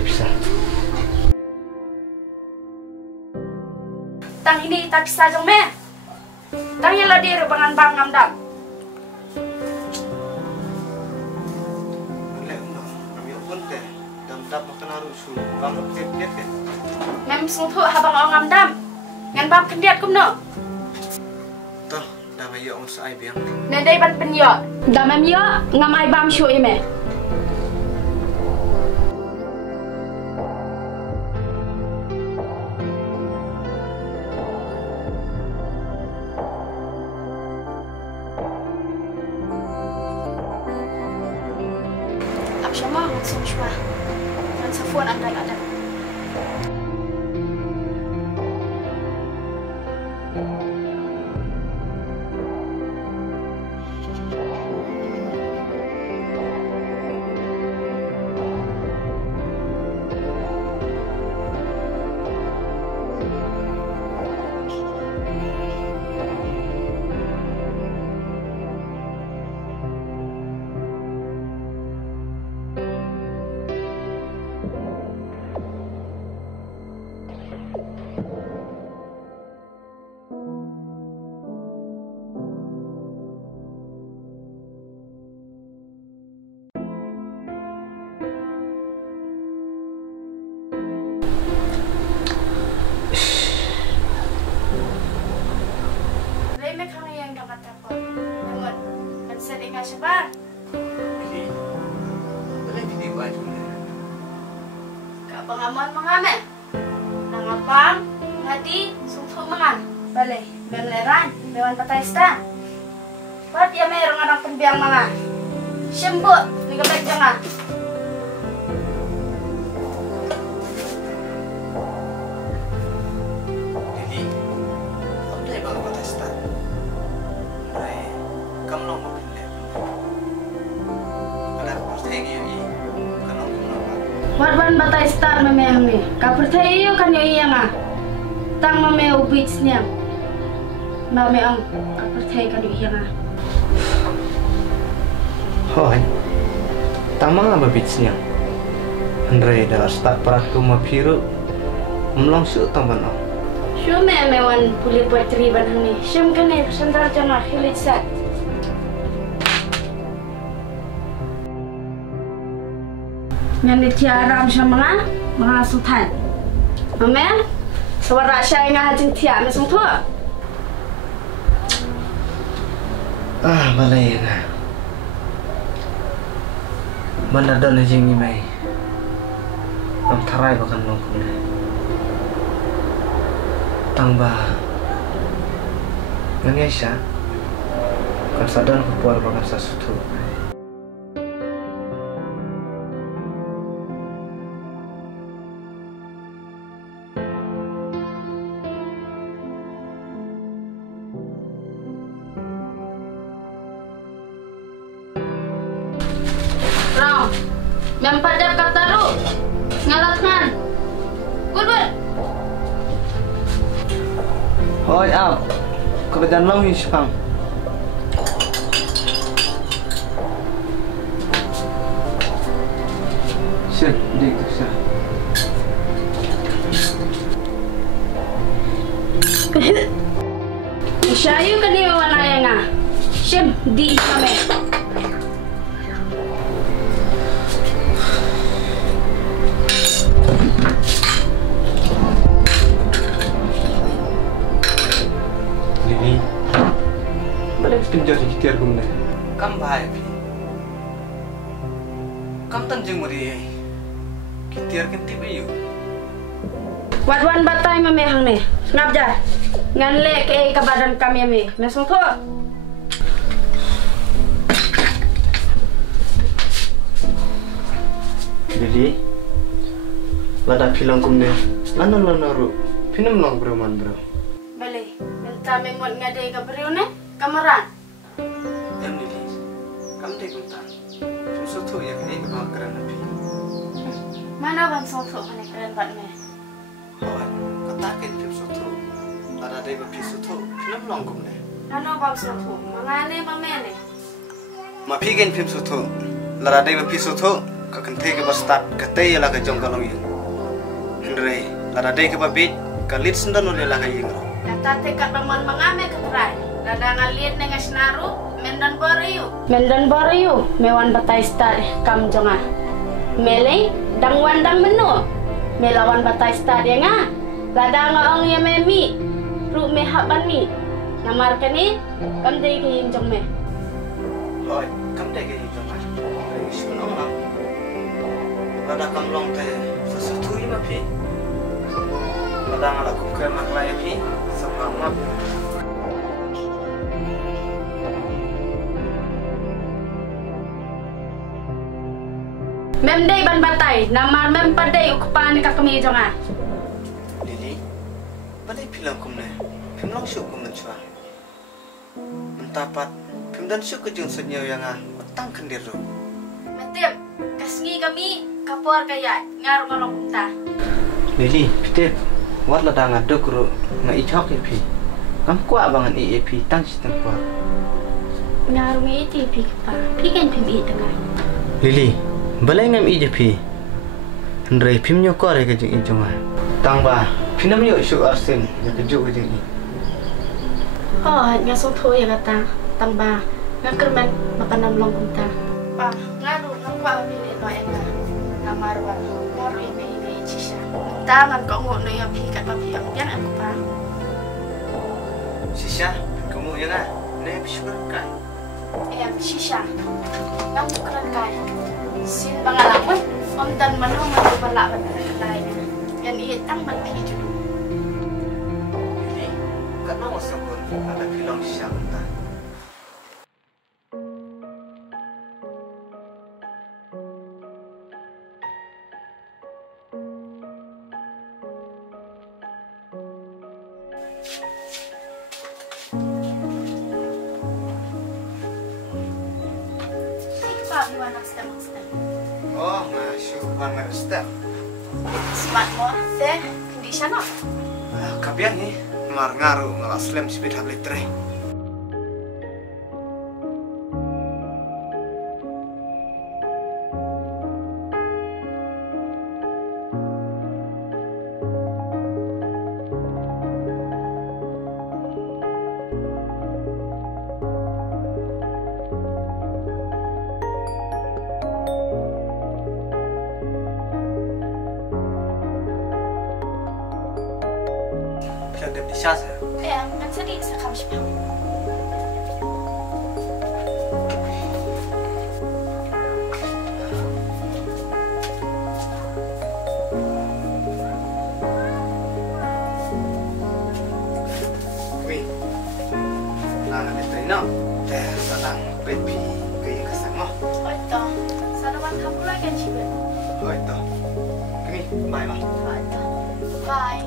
bisa. Tang ini tak bisa jong me. Tang yang ladi rupangan bang ngamdam. Lek no, kami pun teh. Dam makan harus su. Bang update deh. Mem sungtu habang ong ngamdam. Ngan bam kendiat kum no. Toh, dah mayo ngus ai biang. Nedai ban penyo. Dah mem yo ngam ai bam shu ime. Sama langsung cuma dan sefuan ada. Siapa? Ini. Boleh video aja. Kak pengaman mengamen. Nangapang, ngadi, sungguh mengan. Boleh, berleran, bewan pataista. Pat ya merong orang penbiang mga. Syembut, ni kapag jangan. Jadi, kamu dari bang pataista. Rai, kamu nongol. Warban batai star memang ni. Kapertai yo kan yo iya nga. Tang mame ubits niya. Mame ang kapertai kan yo iya nga. Hoy. Tama nga ba bits niya? Andre dah start parat ko mapiru. Umlong su taman no. Syo me wan puli buat riban ni. Syam kan ni sandal jana khilit sat. Ngan tiaram siya mga sultan. Amen. Suara siya nga hajing tiya mesong to. Balay na. Mana doon na jing ni may. Ang taray bakan nung kuna. Tangba. Ngangay siya. Kan sadar kupuar bakan sa sutu. Mempadap kataru ngalatkan. Good. Hoy up. Kerjaan long is pang. Sir, dik sir. Isyayu kan ni wanaya nga. Siyem di kami. Pinjau di kitir gumne. Kam bahaya pi. Kam tanjung muri. Kitir kinti bayu. Wadwan batay mamehang ni. Ngabja. Nganle ke kabadan kami me. Mesong to. Lili. Lada pilang gumne. Ano ru. Pinam long bro man bro. Bale. Minta memot ngade kabriu ne. Kamaran. Yang Lili. Kam te guntan. Susu ya kini ko kerana pi. Mana bang soto kane keren bat me. Hawan katakin pip susu. Lada dai ba pi susu. Pinam long gumne. Ano bang soto? Mangane mamene. Ma pi gen pip susu. Lada dai ba pi susu. kenthe ke bastat katay la ka jong kalong yung. Andre lada day ke babit kalit sendan ule la ka yung. Katate ka naman mangame katray. Lada ngaliat nga sinaru mendan bariyo. Mendan bariyo mewan batay star kam jonga. Mele dangwan dang menu. Melawan batay star ya nga. Lada nga ong ya memi. Ru me haban mi. Namar kani kam day ke yung jong me. Oi, kam day ke yung jong ma. Isun ong lang. Lada kam long te sasutui ma pi. Lada nga la kuker maklaya pi. Sama ma. Mem day ban batay, namar mem paday ukupan ka kami jonga. Lili, balay pilang kum na. Pimlang syuk kum na chua. Mentapat, pimdan syuk ke jeng senyaw yang matang kendir ro. Metep, kasngi kami kapor kaya ngaru ngalong ta. Lili, pitep, wat lada ngaduk ro nga ichok epi. Kam kuat bangan epi tang si tempat. Ngaru ngi ti pi pa, pi kan pim i tengah. Lili, balai ngam ije pi. Andre pim nyo ko re ke jeng injonga. Tang ba, pinam yo syuk arsen ya ke juk ke jeng i. Oh, nga so tho ya kata, tang ba, nga kerman makanam long kunta. Pa, ngaru ngapa pi ni no enga. Namar wa, ngaru ini cisha. Tangan kok ngono ya pi kat pa pi yang aku pa. Sisha, kamu yang ne syuk kai. Shisha. Nang keren kai. Sin pengalaman om dan manu manu balak lainnya. Yang ia tang ban pi judu. Ini kat nama sabun ada pilang syak ta. Oh, masuk kamar step. Smart mo, teh, hindi siya no. Kabian ni, ngaru ngaslem speed hablet tre. Kadang di sana. Kan sedih sekam sepang. Wih, nana letrino. Salang pepi kaya kasama. Oh itu, sanawan kamu lagi kan sih? Oh itu. Kami, bye bye. Oh itu, bye.